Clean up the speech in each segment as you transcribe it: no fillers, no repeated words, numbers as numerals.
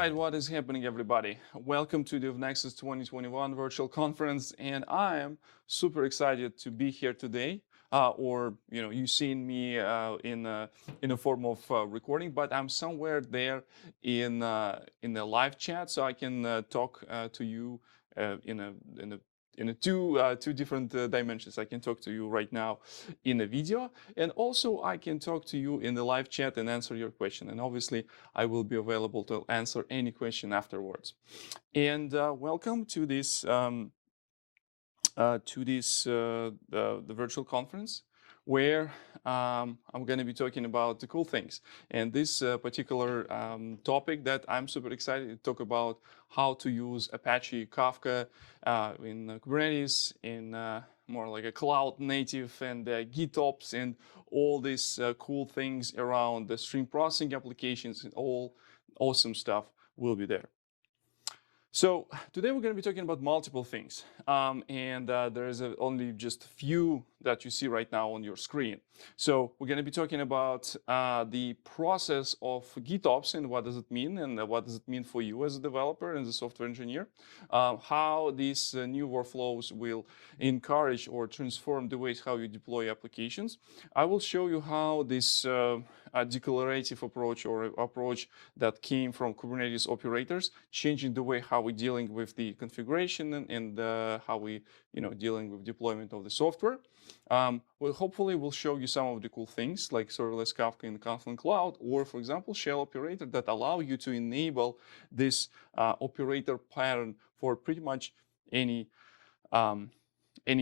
right, what is happening, everybody? Welcome to the Devnexus 2021 virtual conference, and I am super excited to be here today. You've seen me in a form of recording, but I'm somewhere there in the live chat, so I can talk to you in a two different dimensions. I can talk to you right now in a video, and also I can talk to you in the live chat and answer your question. And obviously, I will be available to answer any question afterwards. And welcome to the virtual conference, where I'm going to be talking about the cool things. And this particular topic that I'm super excited to talk about, how to use Apache Kafka in Kubernetes, in more like a cloud native, and Gitops, and all these cool things around the stream processing applications, and all awesome stuff will be there. So today we're going to be talking about multiple things, and there is only just a few that you see right now on your screen. So we're going to be talking about the process of Gitops and what does it mean, and what does it mean for you as a developer and as a software engineer, how these new workflows will encourage or transform the ways how you deploy applications. I will show you how this a declarative approach, or approach that came from Kubernetes operators, changing the way how we're dealing with the configuration and how we, dealing with deployment of the software. Hopefully we'll show you some of the cool things like serverless Kafka in the Confluent Cloud, or for example, shell operator that allow you to enable this operator pattern for pretty much any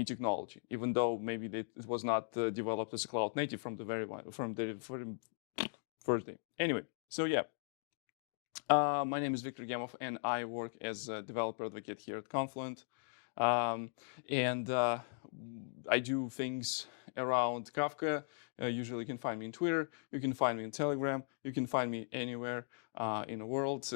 technology, even though maybe it was not developed as a cloud native from the first day. Anyway, so yeah, my name is Viktor Gamov, and I work as a developer advocate here at Confluent. I do things around Kafka. Usually you can find me on Twitter, you can find me on Telegram, you can find me anywhere in the world.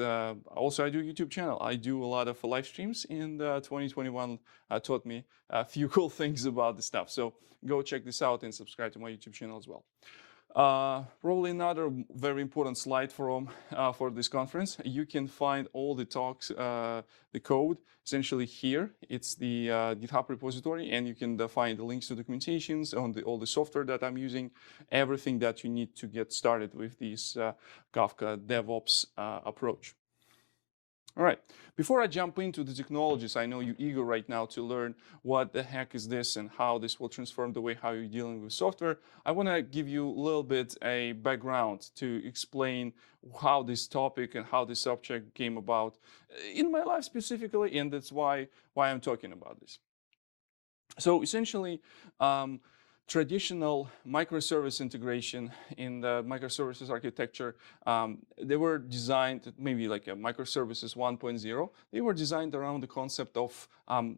Also, I do a YouTube channel. I do a lot of live streams, and 2021 taught me a few cool things about this stuff. So go check this out and subscribe to my YouTube channel as well. Probably another very important slide for this conference. You can find all the talks, the code, essentially here. It's the GitHub repository, and you can find the links to documentations on all the software that I'm using, everything that you need to get started with this Kafka DevOps approach. All right, before I jump into the technologies, I know you're eager right now to learn what the heck is this and how this will transform the way how you're dealing with software. I want to give you a little bit a background to explain how this topic and how this subject came about in my life specifically, and that's why I'm talking about this. So essentially, traditional microservice integration in the microservices architecture, they were designed, maybe like a microservices 1.0. They were designed around the concept of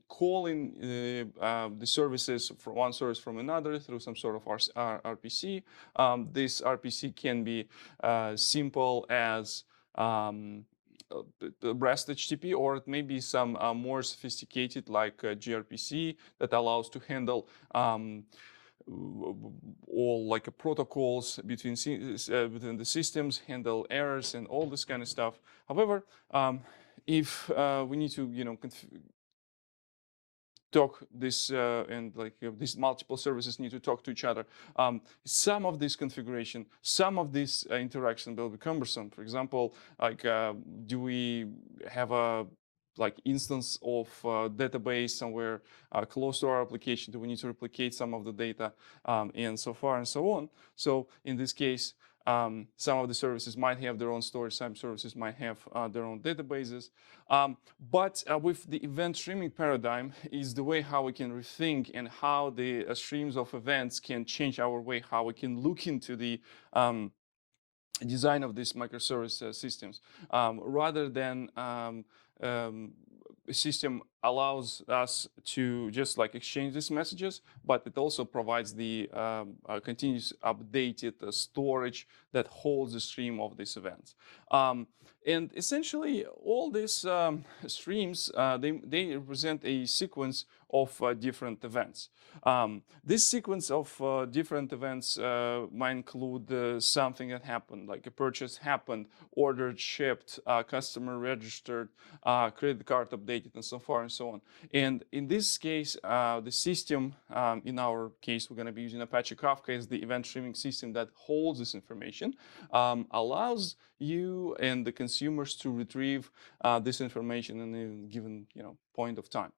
calling the services from one service from another through some sort of RPC. This RPC can be simple as REST HTTP, or it may be some more sophisticated like gRPC that allows to handle all like protocols between the systems, handle errors and all this kind of stuff. However, if we need to talk this and like these multiple services need to talk to each other, some of this configuration, some of this interaction will be cumbersome. For example, like do we have a instance of database somewhere close to our application? Do we need to replicate some of the data, and so far and so on? So in this case, some of the services might have their own storage, some services might have their own databases. But with the event streaming paradigm is the way how we can rethink and how the streams of events can change our way how we can look into the design of these microservice systems, rather than a system allows us to just like exchange these messages, but it also provides the continuous updated storage that holds the stream of these events. And essentially, all these streams, they represent a sequence of different events. This sequence of different events might include something that happened, like a purchase happened, ordered, shipped, customer registered, credit card updated, and so far and so on. And in this case, the system, in our case, we're going to be using Apache Kafka as the event streaming system that holds this information, allows you and the consumers to retrieve this information in a given point of time.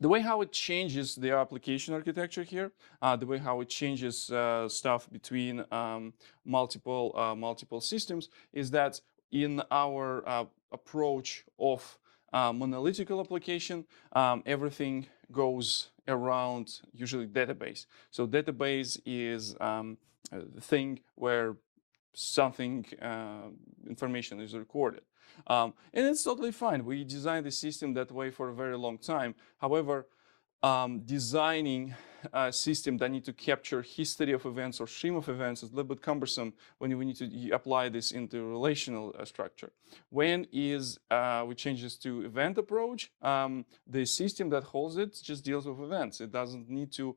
The way how it changes the application architecture here, the way how it changes stuff between multiple systems is that in our approach of monolithical application, everything goes around usually database. So database is the thing where something information is recorded. And it's totally fine. We designed the system that way for a very long time. However, designing a system that need to capture history of events or stream of events is a little bit cumbersome when we need to apply this into relational structure. When we change this to event approach, the system that holds it just deals with events. It doesn't need to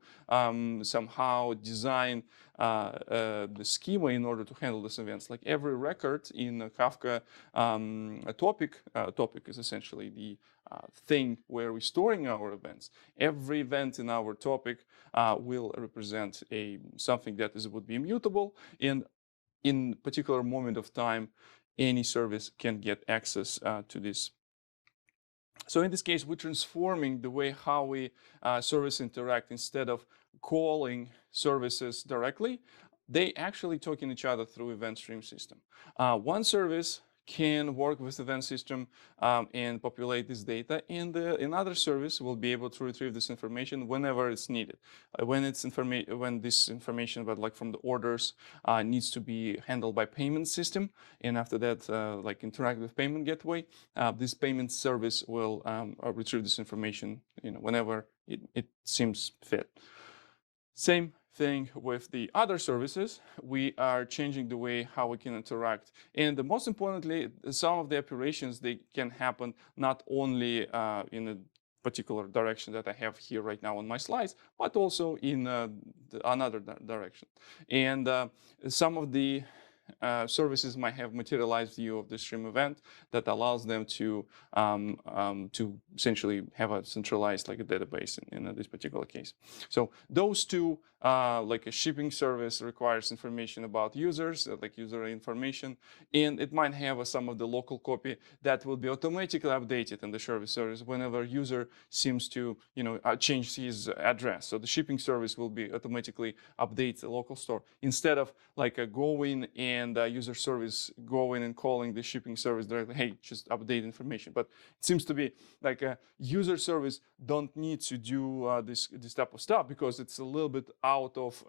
somehow design the schema in order to handle these events. Like every record in Kafka, a topic is essentially the thing where we're storing our events. Every event in our topic will represent something that would be immutable, and in particular moment of time, any service can get access to this. So in this case, we're transforming the way how we service interact. Instead of calling services directly, they actually talk to each other through event stream system. One service can work with event system and populate this data, and another service will be able to retrieve this information whenever it's needed. When this information, but like from the orders, needs to be handled by payment system, and after that, like interact with payment gateway, this payment service will retrieve this information, whenever it seems fit. Same thing with the other services. We are changing the way how we can interact. And most importantly, some of the operations, they can happen not only in a particular direction that I have here right now on my slides, but also in another direction. And some of the services might have materialized view of the stream event that allows them to essentially have a centralized like a database in this particular case. So those two, like a shipping service requires information about users, like user information, and it might have some of the local copy that will be automatically updated in the service whenever user seems to change his address. So the shipping service will be automatically update the local store instead of like going and user service going and calling the shipping service directly, hey, just update information. But it seems to be like a user service don't need to do this type of stuff because it's a little bit out of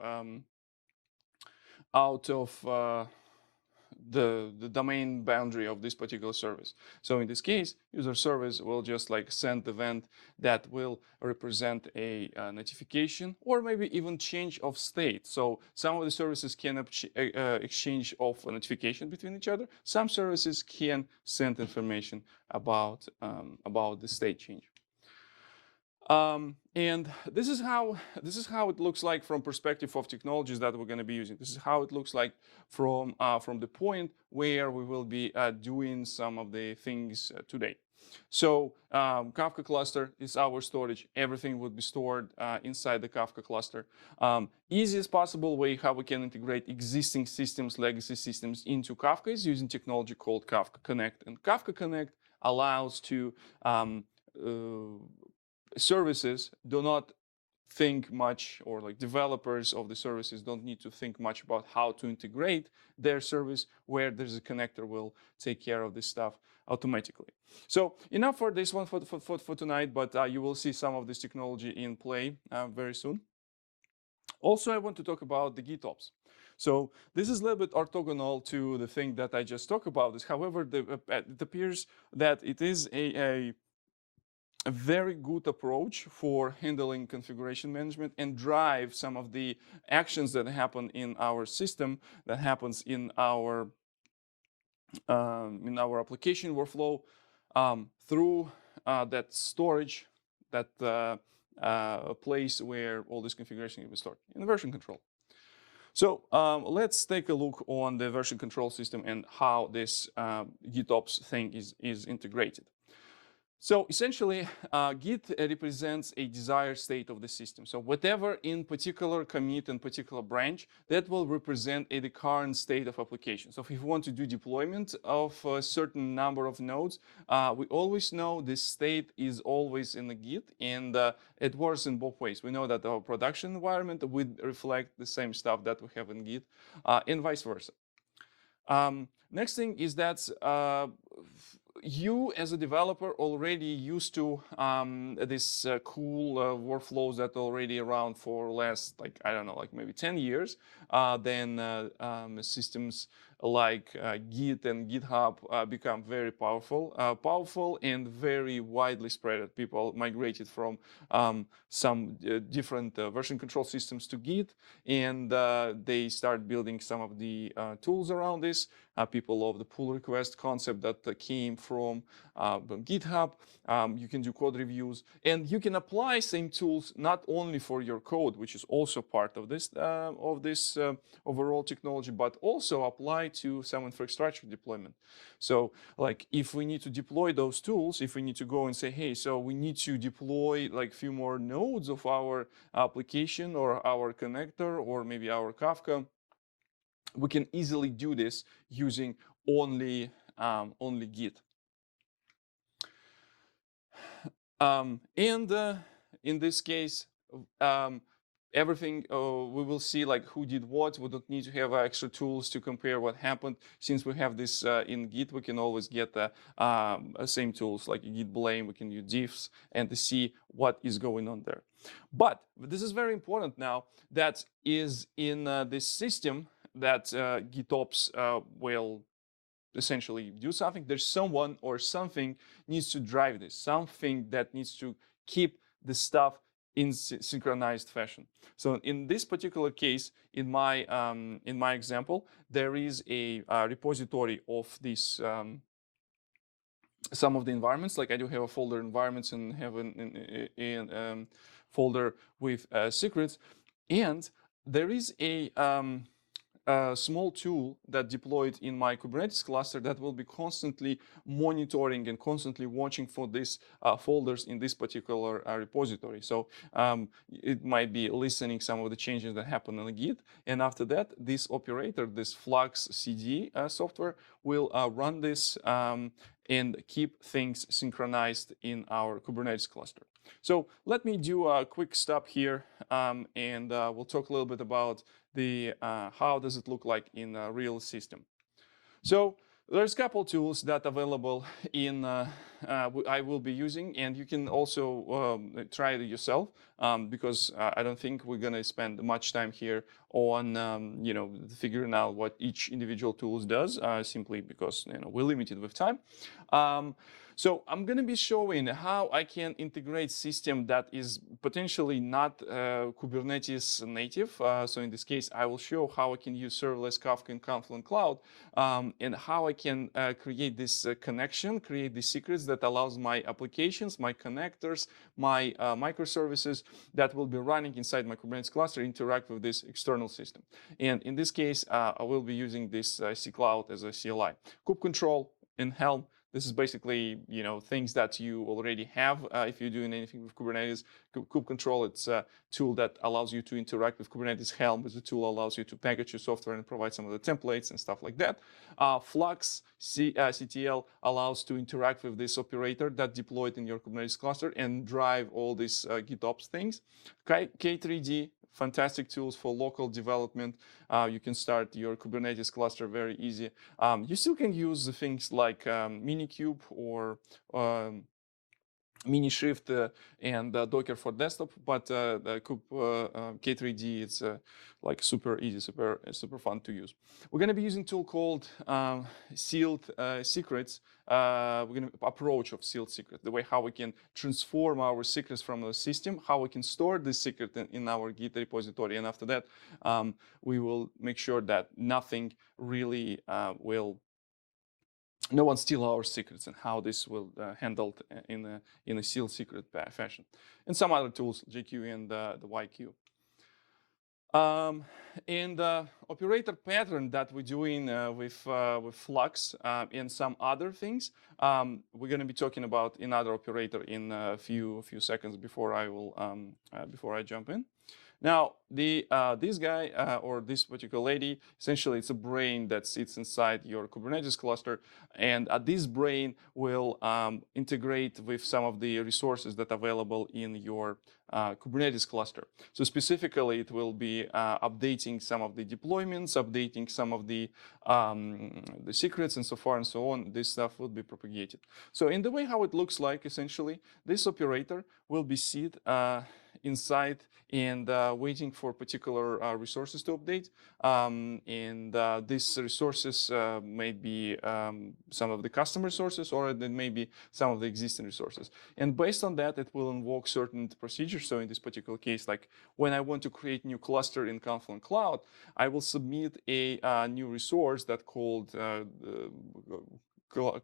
the domain boundary of this particular service. So in this case, user service will just like send event that will represent a notification or maybe even change of state. So some of the services can exchange of a notification between each other. Some services can send information about the state change. And this is how it looks like from perspective of technologies that we're going to be using. This is how it looks like from the point where we will be doing some of the things today. So Kafka cluster is our storage. Everything would be stored inside the Kafka cluster. Easiest possible way how we can integrate existing systems, legacy systems into Kafka is using technology called Kafka Connect. And Kafka Connect allows to services do not think much, or like developers of the services don't need to think much about how to integrate their service, where there's a connector will take care of this stuff automatically. So enough for this one for tonight, but you will see some of this technology in play very soon. Also, I want to talk about the Gitops. So this is a little bit orthogonal to the thing that I just talked about. However, it appears that it is a very good approach for handling configuration management and drive some of the actions that happen in our system, that happens in our application workflow through that storage place where all this configuration can be stored in the version control. So let's take a look on the version control system and how this Gitops thing is integrated. So essentially, Git represents a desired state of the system. So whatever in particular commit and particular branch, that will represent the current state of application. So if you want to do deployment of a certain number of nodes, we always know this state is always in the Git, and it works in both ways. We know that our production environment would reflect the same stuff that we have in Git, and vice versa. Next thing is that you as a developer already used to this cool workflows that are already around for last, like, I don't know, like maybe 10 years. Then systems like Git and GitHub become very powerful and very widely spread. People migrated from some different version control systems to Git, and they start building some of the tools around this. People love the pull request concept that came from GitHub. You can do code reviews, and you can apply same tools not only for your code, which is also part of this overall technology, but also apply to some infrastructure deployment. So, like, if we need to deploy those tools, if we need to go and say, hey, so we need to deploy like a few more nodes of our application or our connector or maybe our Kafka, we can easily do this using only Git. And in this case, everything we will see like who did what. We don't need to have extra tools to compare what happened. Since we have this in Git, we can always get the same tools like Git blame. We can use diffs and to see what is going on there. But this is very important now. That is in this system that Gitops will essentially do something. There's someone or something needs to drive this, something that needs to keep the stuff in synchronized fashion. So in this particular case, in my example, there is a repository of this some of the environments. Like I do have a folder environments and have a folder with secrets, and there is a small tool that deployed in my Kubernetes cluster that will be constantly monitoring and constantly watching for these folders in this particular repository. So it might be listening some of the changes that happen in the Git, and after that, this operator, this Flux CD software, will run this and keep things synchronized in our Kubernetes cluster. So let me do a quick stop here, and we'll talk a little bit about the how does it look like in a real system. So there's a couple tools that are available in I will be using, and you can also try it yourself, because I don't think we're going to spend much time here on figuring out what each individual tool does, simply because we're limited with time. So I'm going to be showing how I can integrate system that is potentially not Kubernetes native. So in this case, I will show how I can use serverless Kafka in Confluent Cloud, and how I can create this connection, create the secrets that allows my applications, my connectors, my microservices that will be running inside my Kubernetes cluster interact with this external system. And in this case, I will be using this cloud as a CLI. Kube control and Helm. This is basically, things that you already have if you're doing anything with Kubernetes. Kube control, it's a tool that allows you to interact with Kubernetes. Helm is a tool that allows you to package your software and provide some of the templates and stuff like that. Flux CTL allows to interact with this operator that deployed in your Kubernetes cluster and drive all these Gitops things. K3D, fantastic tools for local development. You can start your Kubernetes cluster very easy. You still can use things like Minikube or Minishift and Docker for desktop, but the K3D is like super easy, super fun to use. We're going to be using a tool called sealed secrets. We're going to approach of sealed secret, the way how we can transform our secrets from the system, how we can store the secret in our Git repository, and after that, we will make sure that nothing really will no one steal our secrets, and how this will handled in a sealed secret fashion, and some other tools, JQ and the YQ. And the operator pattern that we're doing with Flux and some other things, we're going to be talking about another operator in a few seconds before I jump in. Now, this guy or this particular lady, essentially it's a brain that sits inside your Kubernetes cluster, and this brain will integrate with some of the resources that are available in your Kubernetes cluster. So specifically, it will be updating some of the deployments, updating some of the secrets, and so far and so on. This stuff will be propagated. So in the way how it looks like, essentially, this operator will be sit inside and waiting for particular resources to update. And these resources may be some of the custom resources, or it may be some of the existing resources. And based on that, it will invoke certain procedures. So in this particular case, like when I want to create new cluster in Confluent Cloud, I will submit a new resource that called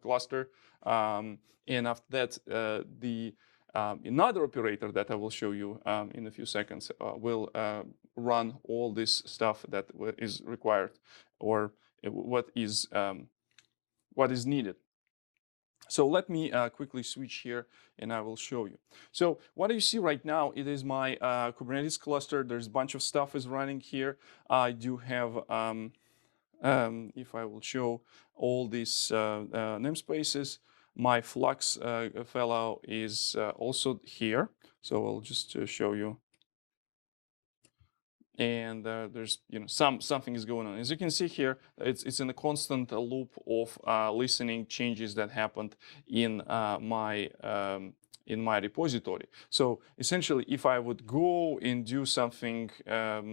cluster. And after that, another operator that I will show you in a few seconds will run all this stuff that is required, or what is needed. So let me quickly switch here, and I will show you. So what you see right now, it is my Kubernetes cluster. There's a bunch of stuff is running here. I do have, if I will show all these namespaces, my Flux fellow is also here. So I'll just show you. And there's something is going on. As you can see here, it's in a constant loop of listening changes that happened in my repository. So essentially, if I would go and do something,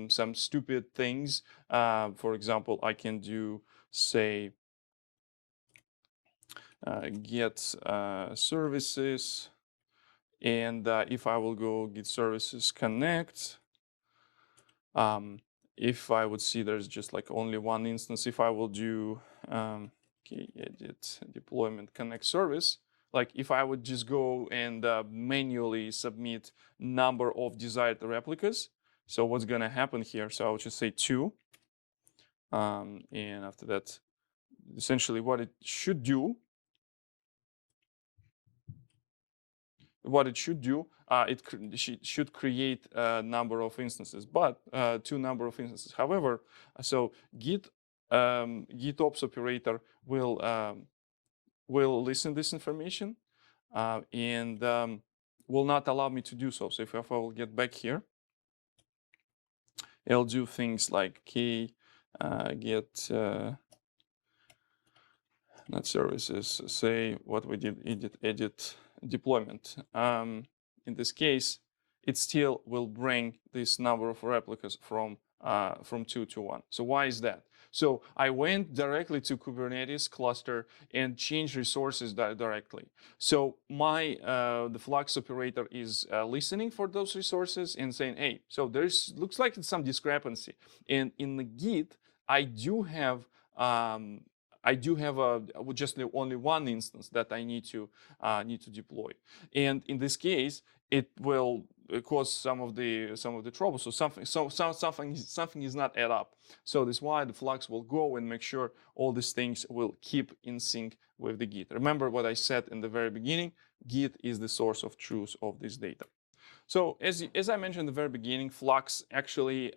some stupid things, for example, I can do, say, get services, and if I will go get services connect, if I would see there's just like only one instance, if I will do edit deployment connect service, like if I would just go and manually submit number of desired replicas, so what's going to happen here? So I would just say 2, and after that, essentially what it should do, it should create a number of instances, but 2 number of instances. However, so Gitops operator will listen this information and will not allow me to do so. So if I will get back here, it'll do things like get not services, say what we did, edit deployment. In this case, it still will bring this number of replicas from 2 to 1. So why is that? So I went directly to Kubernetes cluster and changed resources directly. So my the Flux operator is listening for those resources and saying, hey, so looks like it's some discrepancy. And in the Git, I do have just only one instance that I need to deploy, and in this case, it will cause some of the trouble. So something is not add up. So that's why the Flux will go and make sure all these things will keep in sync with the Git. Remember what I said in the very beginning: Git is the source of truth of this data. So as I mentioned in the very beginning, Flux actually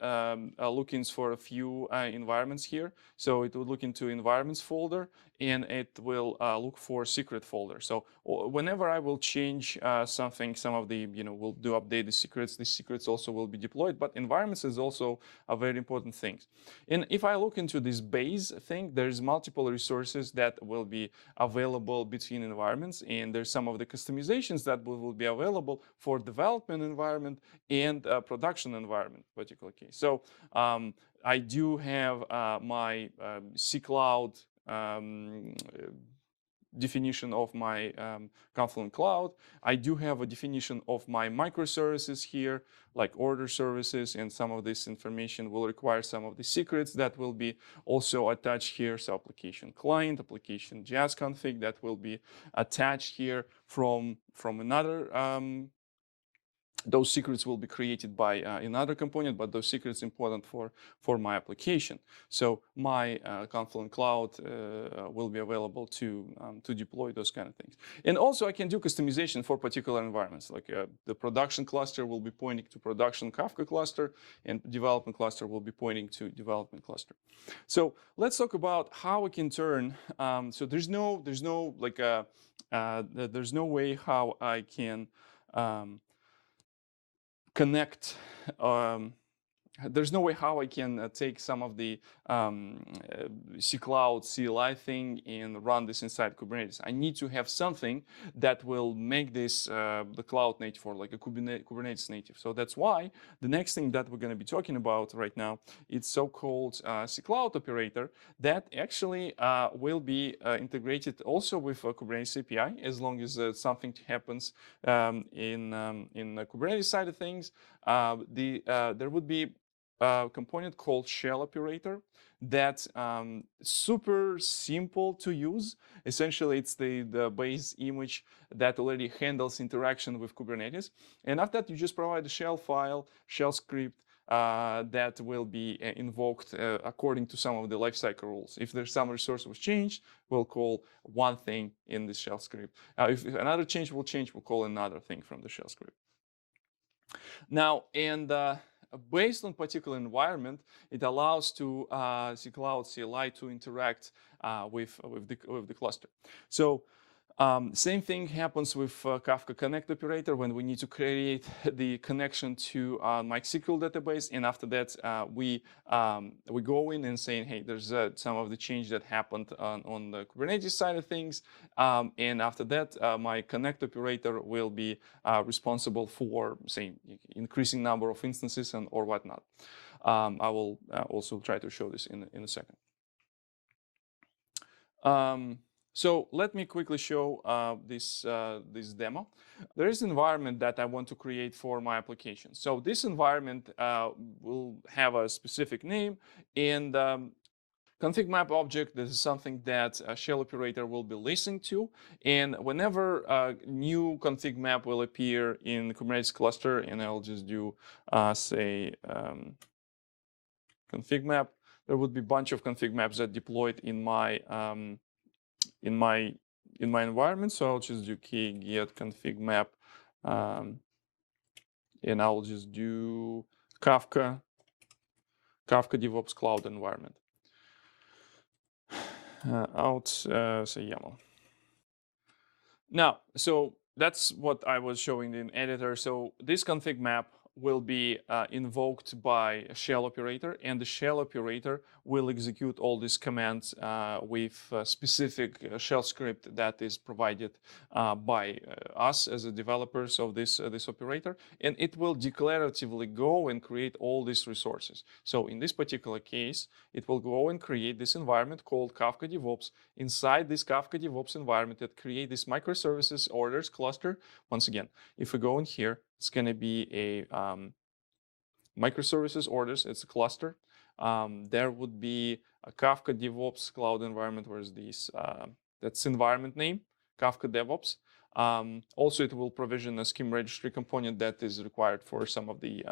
looking for a few environments here. So it will look into environments folder, and it will look for secret folder. So whenever I will change something, some of the, we'll do update the secrets also will be deployed, but environments is also a very important thing. And if I look into this base thing, there's multiple resources that will be available between environments, and there's some of the customizations that will be available for development environment and production environment, particular case. So I do have my C Cloud definition of my Confluent Cloud. I do have a definition of my microservices here, like order services, and some of this information will require some of the secrets that will be also attached here. So application client, application jazz config that will be attached here from another those secrets will be created by another component, but those secrets important for my application. So my Confluent Cloud will be available to deploy those kind of things. And also I can do customization for particular environments, like the production cluster will be pointing to production Kafka cluster, and development cluster will be pointing to development cluster. So let's talk about how we can turn. So there's no like there's no way how I can connect. There's no way how I can take some of the cloud CLI thing and run this inside Kubernetes. I need to have something that will make this the cloud native, or like a Kubernetes native. So that's why the next thing that we're going to be talking about right now, it's so-called cloud operator that actually will be integrated also with a Kubernetes API, as long as something happens in the Kubernetes side of things. There would be component called shell operator that's super simple to use. Essentially, it's the base image that already handles interaction with Kubernetes. And after that, you just provide a shell file, shell script that will be invoked according to some of the lifecycle rules. If there's some resource was changed, we'll call one thing in this shell script. If another change will change, we'll call another thing from the shell script. Now, and based on particular environment, it allows to cloud CLI to interact with the cluster. So same thing happens with Kafka Connect operator when we need to create the connection to MySQL database, and after that we go in and saying, hey, there's some of the change that happened on the Kubernetes side of things, and after that my Connect operator will be responsible for, say, increasing number of instances and or whatnot. I will also try to show this in a second. So let me quickly show this demo. There is an environment that I want to create for my application. So this environment will have a specific name, and config map object, this is something that a shell operator will be listening to. And whenever a new config map will appear in the Kubernetes cluster, and I'll just do, say, config map, there would be a bunch of config maps that deployed in my environment. So I'll just do get config map, and I'll just do Kafka Devops cloud environment. Say YAML. Now, so that's what I was showing in editor. So this config map will be invoked by a shell operator, and the shell operator will execute all these commands with a specific shell script that is provided by us as the developers of this operator, and it will declaratively go and create all these resources. So in this particular case, it will go and create this environment called Kafka Devops. Inside this Kafka Devops environment, it create this microservices orders cluster. Once again, if we go in here, it's going to be a microservices orders. It's a cluster. There would be a Kafka Devops cloud environment. Where's this? That's environment name, Kafka Devops. Also, it will provision a scheme registry component that is required for some of the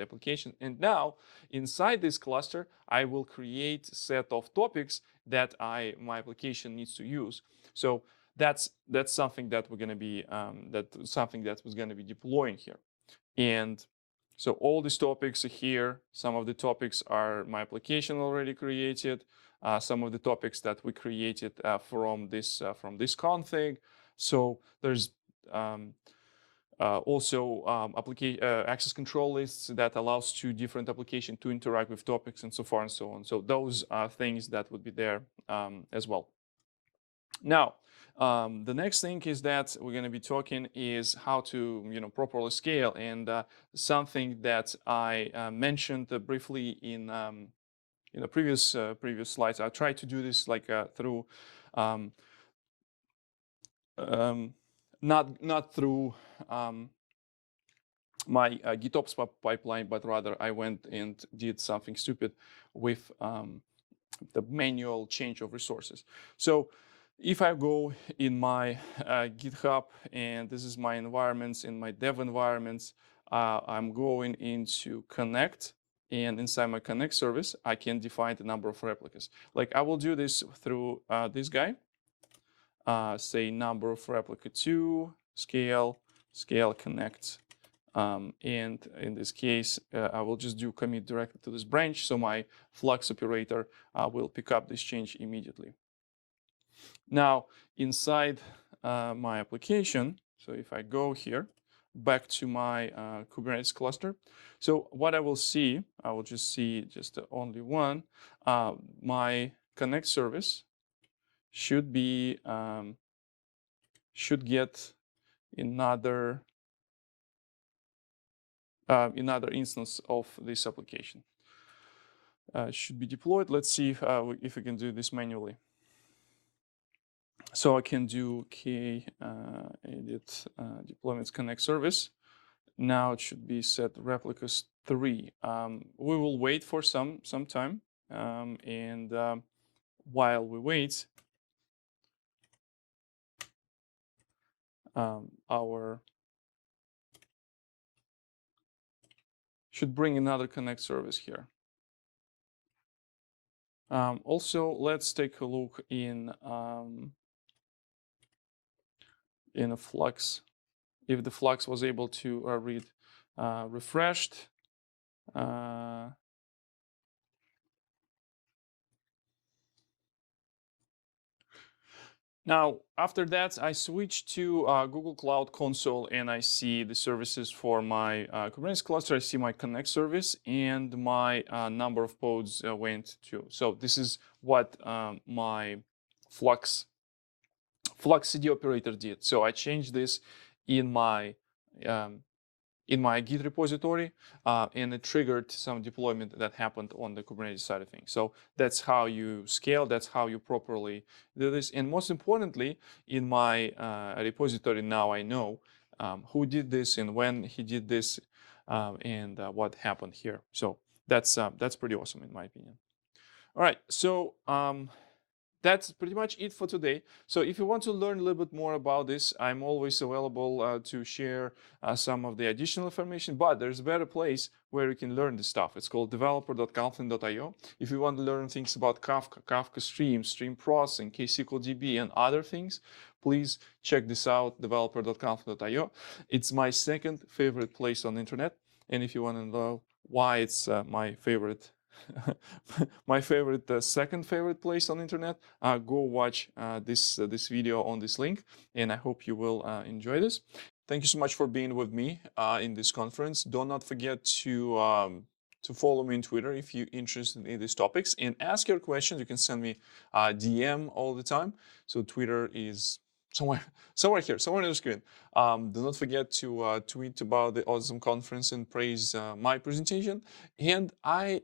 application. And now, inside this cluster, I will create a set of topics that my application needs to use. So that's something that we're going to be something that was going to be deploying here. And so all these topics are here. Some of the topics are my application already created. Some of the topics that we created from this config. So there's also access control lists that allows two different applications to interact with topics and so far and so on. So those are things that would be there as well. Now, the next thing is that we're going to be talking is how to properly scale, and something that I mentioned briefly in the previous slides. I tried to do this like through not through my Gitops pipeline, but rather I went and did something stupid with the manual change of resources. So if I go in my GitHub, and this is my environments, in my dev environments, I'm going into connect, and inside my connect service, I can define the number of replicas. Like I will do this through this guy, say number of replica 2, scale connect. And in this case, I will just do commit directly to this branch, so my Flux operator will pick up this change immediately. Now, inside my application, so if I go here, back to my Kubernetes cluster, so what I will see, I will just see just only one, my connect service should be, should get another instance of this application. Should be deployed. Let's see if we can do this manually. So I can do k edit deployments connect service. Now it should be set replicas 3. We will wait for some time, and while we wait, our should bring another connect service here. Also, let's take a look in a Flux, if the Flux was able to read refreshed. Now, after that, I switched to Google Cloud Console, and I see the services for my Kubernetes cluster. I see my connect service, and my number of pods went to. So this is what my Flux CD operator did. So I changed this in my Git repository, and it triggered some deployment that happened on the Kubernetes side of things. So that's how you scale, that's how you properly do this. And most importantly, in my repository now I know who did this and when he did this, and what happened here. So that's pretty awesome in my opinion. All right, so that's pretty much it for today. So if you want to learn a little bit more about this, I'm always available to share some of the additional information, but there's a better place where you can learn this stuff. It's called developer.confluent.io. If you want to learn things about Kafka Stream, stream processing, KSQLDB, and other things, please check this out, developer.confluent.io. It's my second favorite place on the internet. And if you want to know why it's my favorite second favorite place on the internet, go watch this video on this link, and I hope you will enjoy this. Thank you so much for being with me in this conference. Do not forget to follow me on Twitter if you're interested in these topics, and ask your questions. You can send me a DM all the time. So Twitter is somewhere here, somewhere on the screen. Do not forget to tweet about the awesome conference and praise my presentation. And I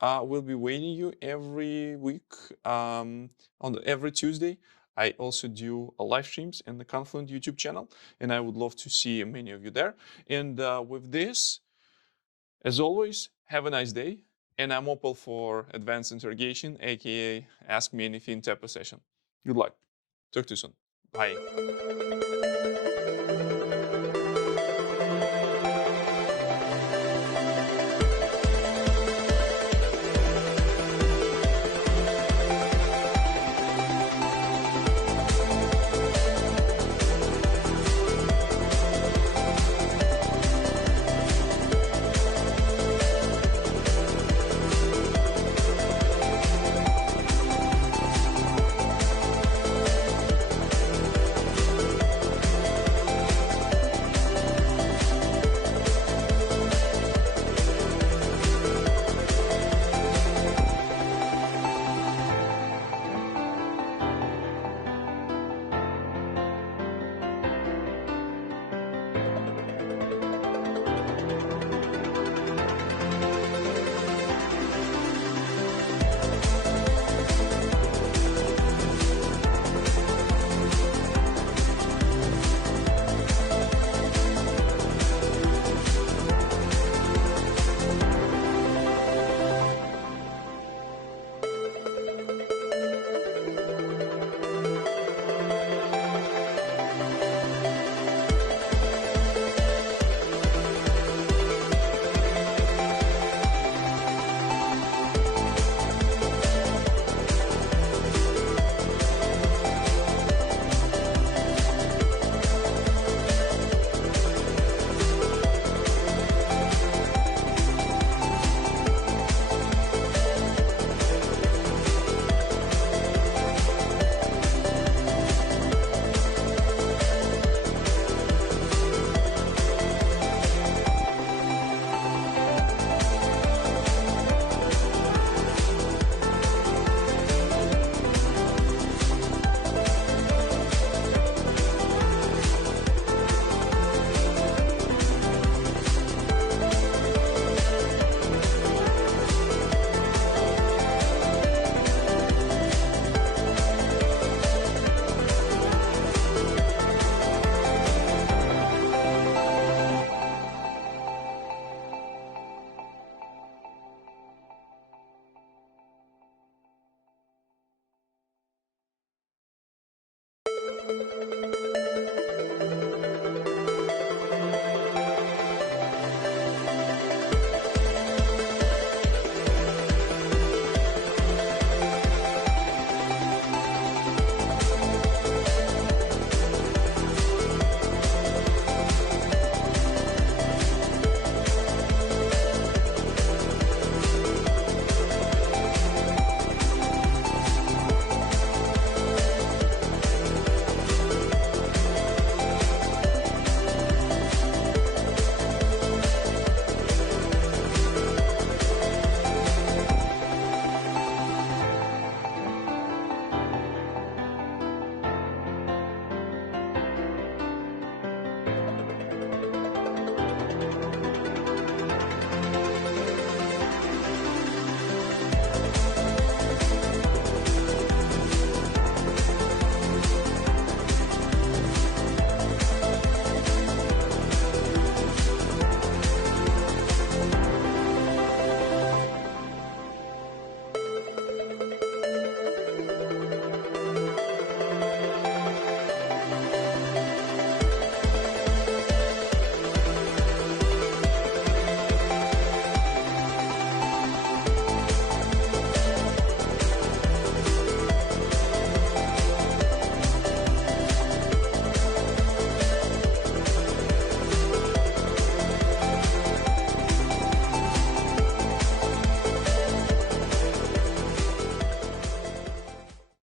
will be waiting you every week on every Tuesday. I also do live streams in the Confluent YouTube channel, and I would love to see many of you there. And with this, as always, have a nice day. And I'm open for advanced interrogation, aka ask me anything type of session. Good luck. Talk to you soon. Bye.